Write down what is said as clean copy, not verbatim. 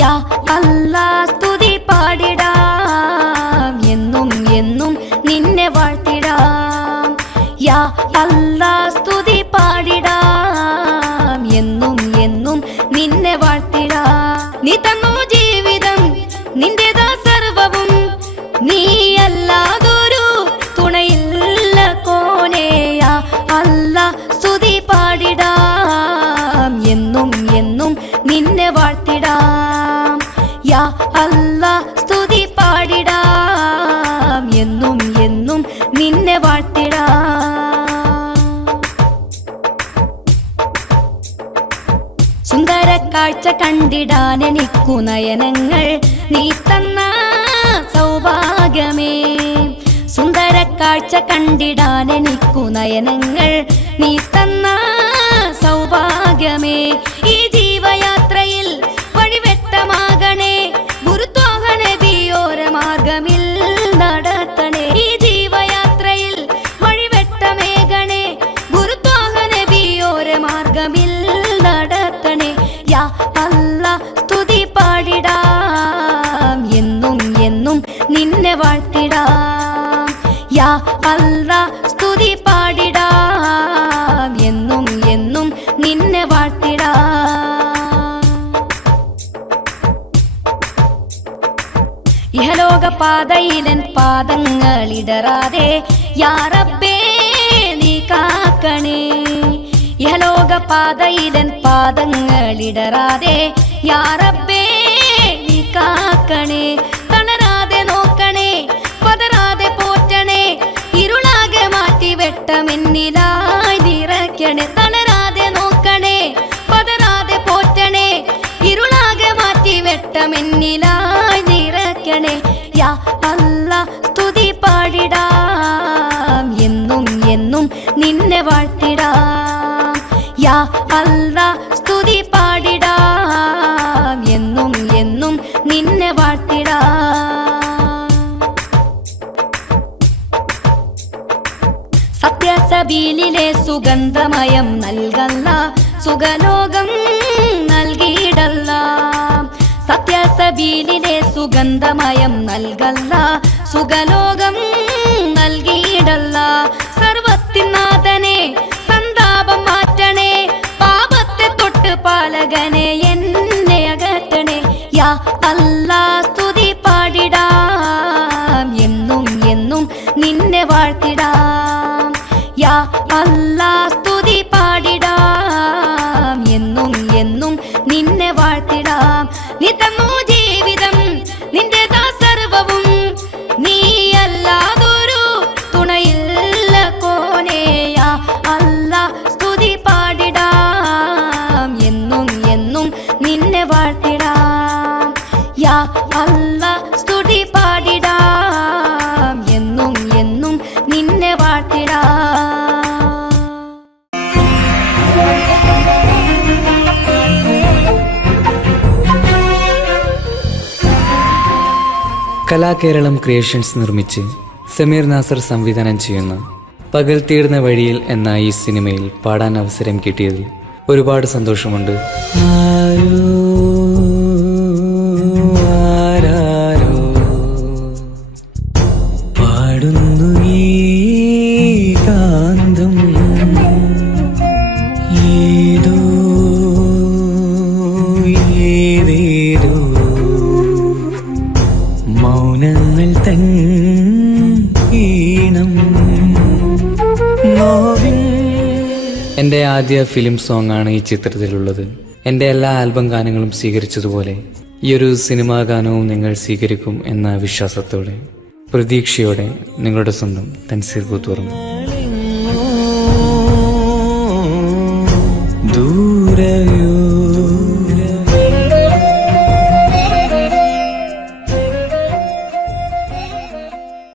യാ അല്ലാ സ്തുതി പാടിടാം, എന്നും എന്നും നിന്നെ വാഴ്ത്തിടാം. യാ അല്ലാ സ്തുതി പാടിടാം, എന്നും എന്നും നിന്നെ വാഴ്ത്തിടാം. നീ തന്നു ജീവിതം, നിന്റേതാ സർവവും, നീയല്ലാതൊരു തുണയില്ല കോനേ. യാ അല്ലാ സ്തുതി പാടിടാം, എന്നും എന്നും നിന്നെ വാഴ്ത്തിടാം. യാ അല്ലാ സ്തുതി പാടിടാം, എന്നും എന്നും നിന്നെ വാഴ്ത്തിടാം. സുന്ദര കാഴ്ച കണ്ടിടാൻ എനിക്കു നയനങ്ങൾ, നീ തന്ന സൗഭാഗ്യമേ. സുന്ദര കാഴ്ച കണ്ടിടാൻ എനിക്കു നയനങ്ങൾ, നീ തന്ന സൗഭാഗ്യമേ. ഈ ജീവയാത്രയിൽ വഴിവെട്ടമാകണേ, ഗുരുത്വാഹ നബിയോര മാർഗമിൽ നടത്തണേ. ഈ ജീവയാത്രയിൽ വഴിവെട്ടമേകണേ, ഗുരുത്വാഹ നബിയോര മാർഗമിൽ നടത്തണേ. യാ അല്ലാ സ്തുതി പാടിടാം, എന്നും എന്നും നിന്നെ വാഴ്ത്തിടാം. യാ അല്ലാ സ്തുതി പാടിടാം, എന്നും എന്നും നിന്നെ വാഴ്ത്തിടാം. ഇഹലോക പാതയിലൻ പാദങ്ങളിടറാതെ യാ റബ്ബേ നീ കാക്കണേ. ഇഹലോക പാതയിലൻ പാദങ്ങളിടറാതെ യാ റബ്ബേ നീ കാക്കണേ. തളരാതെ നോക്കണേ, പതറാതെ പോറ്റണേ, ഇരുളാകെ മാറ്റി വെട്ടമെന്നിലായി നിറയ്ക്കണേ. തളരാതെ നോക്കണേ, പതറാതെ പോറ്റണേ, ഇരുളാകെ മാറ്റി വെട്ടമെന്നിലായി നിറയ്ക്കണേ. യാ അല്ലാ സ്തുതി പാടിടാം, എന്നും എന്നും നിന്നെ വാഴ്ത്തിടാം. യാ അല്ലാ സ്തുതി പാടിടാം, എന്നും എന്നും നിന്നെ വാഴ്ത്തിടാം. സത്യസബീലിലെ സുഗന്ധമയം നൽകല്ല, സുഖലോകം നൽകിയിടല്ല. സത്യസബീലിലെ സുഗന്ധമയം നൽകല്ല, സുഖലോകം നൽകിയിടല്ല. സർവത്തിനാഥനെ സന്താപം മാറ്റണേ, പാപത്തെ തൊട്ട് പാലകനെ എന്നെ അകറ്റണേ. യാ അല്ലാ സ്തുതി പാടിടാം, എന്നും എന്നും നിന്നെ വാഴ്ത്തിടാം. യാ അല്ലാ സ്തുതി പാടിടാം, എന്നും എന്നും നിന്നെ വാഴ്ത്തിടാം. നീ തന്നു ജീവിതം, നിന്റേതാ സർവവും, നീയല്ലാതൊരു തുണയില്ല കോനേ. യാ അല്ലാ സ്തുതി പാടിടാം, എന്നും എന്നും നിന്നെ വാഴ്ത്തിടാം. യാ അല്ലാ സ്തുതി പാടിടാം, എന്നും എന്നും നിന്നെ വാഴ്ത്തിടാം. കലാകേരളം ക്രിയേഷൻസ് നിർമ്മിച്ച് സമീർ നാസർ സംവിധാനം ചെയ്യുന്ന പകൽ തീർന്ന വഴിയിൽ എന്ന ഈ സിനിമയിൽ പാടാൻ അവസരം കിട്ടിയതിൽ ഒരുപാട് സന്തോഷമുണ്ട്. പാടുന്നു ഈ കാന്തം, ഏതോ ഏതേതോ മൗനങ്ങൾ തൻ ഈണം. എൻ്റെ ആദ്യ ഫിലിം സോങ് ആണ് ഈ ചിത്രത്തിലുള്ളത്. എൻ്റെ എല്ലാ ആൽബം ഗാനങ്ങളും സ്വീകരിച്ചതുപോലെ ഈ ഒരു സിനിമാ ഗാനവും നിങ്ങൾ സ്വീകരിക്കും എന്ന വിശ്വാസത്തോടെ, പ്രതീക്ഷയോടെ നിങ്ങളുടെ സ്വന്തം തൻസീർ കൂത്തുപറമ്പ്.